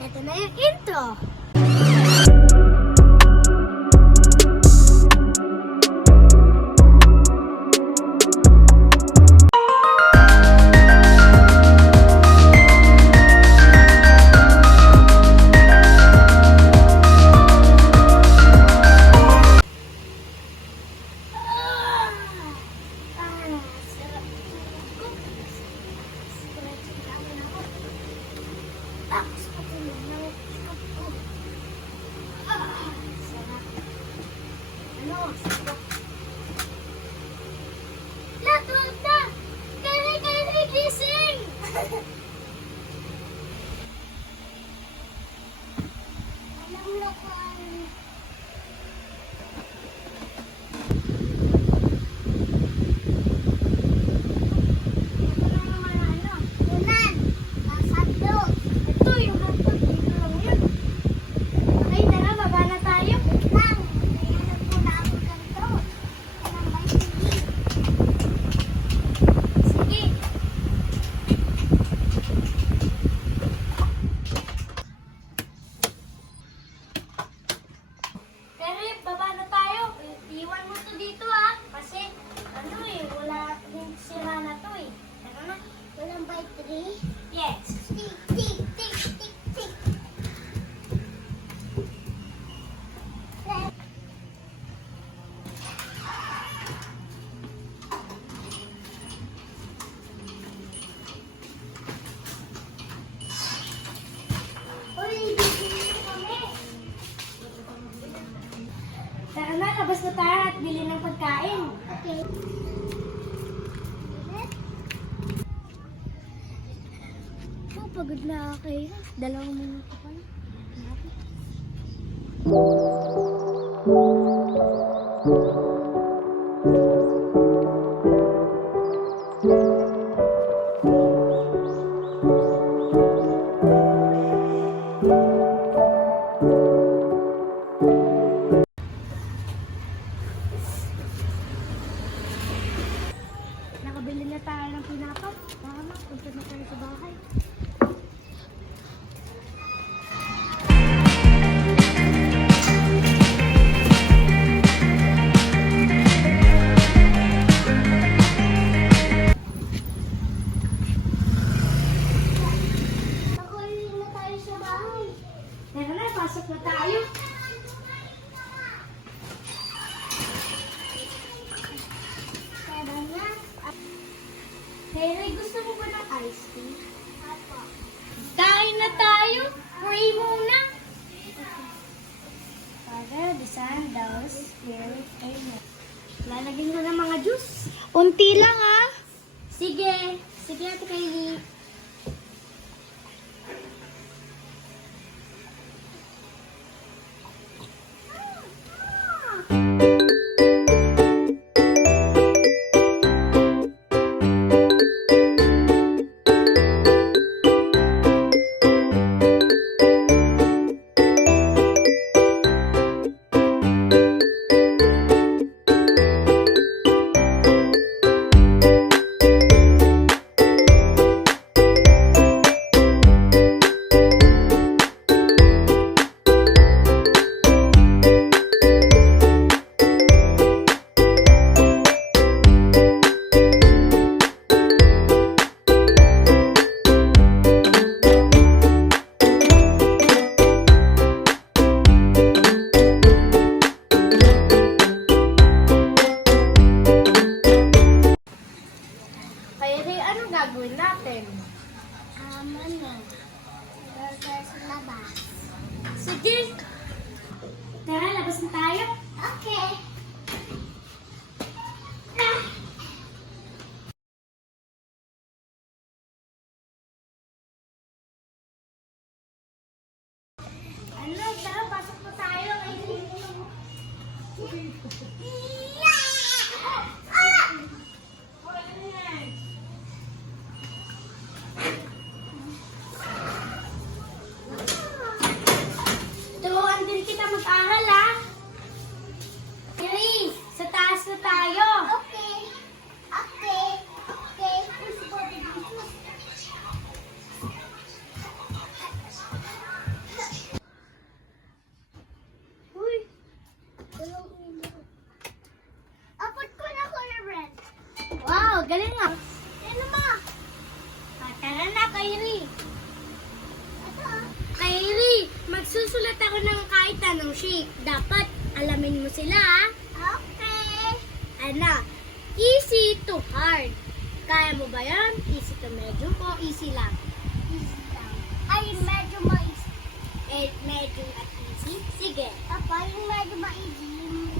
Ito na yung intro. Lahat na! Kaya gising! Alam mo ko Unan! Nasando! Ito yung hotdog. Dito lang yun. Okay, tara, baba na tayo. Nang! Nayanap ko na ako ganito. Nang may sige. Sige. Pero baba na tayo. Iwan mo to dito ha. Kasi wala rin sira na to eh. Tara na. Walang by 3? Yes. Tick, tick, tick, tick, tick. Uy, bibili kami. Tara na, labas na tayo at bili ng pagkain. Okay. Oh, pagod na ako kayo. Dalawang minuto pa lang. Nakabili na tayo ng pinapak. Tara na, punta na tayo sa bahay. Nakauwi na tayo sa bahay. Tara na, pasok na tayo. Tara na. Hey, gusto mo ba ng iced tea? Apo. Kain na tayo. Free muna. Father, the Son, the Holy Spirit. Amen. Lalagyan ko ng mga juice. Unti lang ah. Sige. Sige, Ate Kylie. Anong gagawin natin? Burger sa labas. Sige! Tara, labas na tayo. Okay. Tara, pasok na tayo. Turuan din kita mag-aral ha. Kiri, sa taas na tayo. Okay. Okay. Okay. Kyrie. Kyrie, magsusulat ako ng kahit anong shape. Dapat alamin mo sila, ah. Okay. Ano? Easy to hard. Kaya mo ba yan? Easy to medium o easy lang? Easy lang. Ay, medyo ma-easy. Eh, medyo at easy? Sige. Papa, yung medyo ma-easy, yung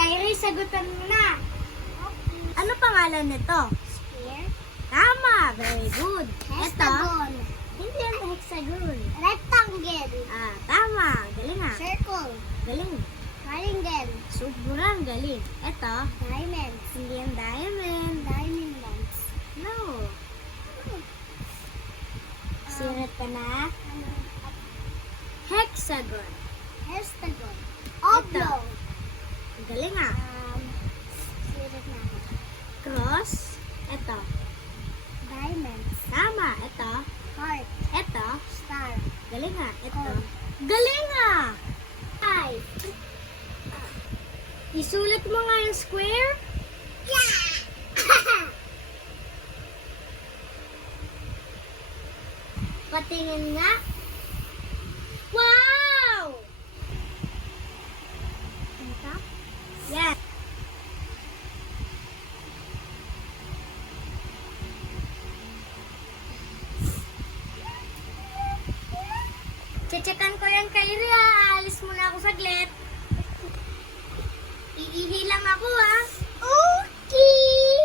Kyrie, sagutan mo na. Okay. Ano pangalan nito? Sphere. Tama, very good. Hexagon. Hindi yan hexagon. Rectangle. Ah, tama. Galing ah. Circle. Galing. Triangle. Sobrang galing. Ito. Diamond. Hindi yan diamond. Diamond ones. No. Sirat ka na. Hexagon. Hexagon. Oblong. Galing ah. Sirat na ako. Cross. Ito. Diamond. Tama. Ito. Heart. Ito. Star. Galing ah. Ito. Galing ah. Ay. Isulat mo nga yung square. Yeah! Patingin nga. Wow! Ito? Yan. Checkan ko yan kay Ria. Alis muna ako saglit. Iihi lang ako, ha? Okay!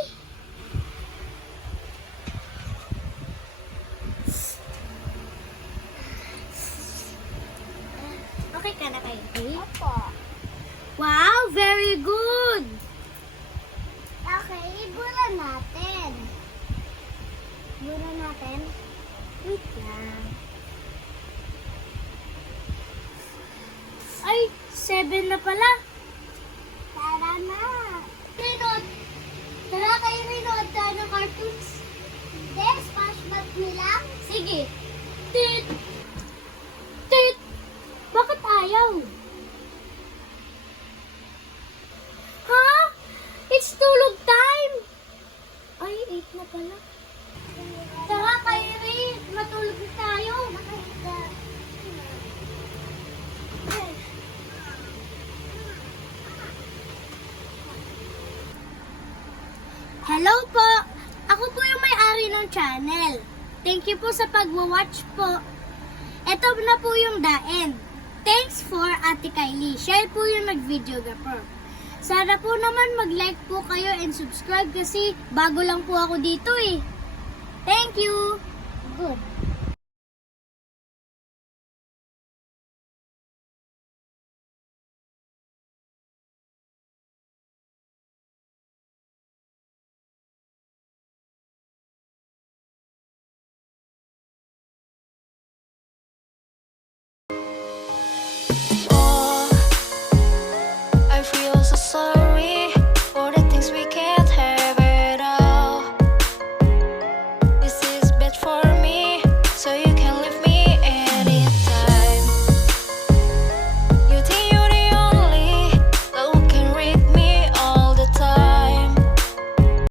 Okay ka na kayo? Opo. Wow, very good! Okay, ibura natin. Ibura natin? Wait lang. Ay, 7 na pala. Tara na. Rinod. Tara kayo, Rinod. Tara ng cartoons. Hindi, SpongeBob nilang. Sige. Tit. Tit. Bakit ayaw? Ha? It's tulog time. Ay, 8 na pala. Tara kayo, Rin. Matulog na tayo. Hello po! Ako po yung may-ari ng channel. Thank you po sa pagwa-watch po. Ito na po yung the end. Thanks for Ate Kylie. Siya po yung nag-videographer. Sana po naman mag-like po kayo and subscribe kasi bago lang po ako dito eh. Thank you! Good.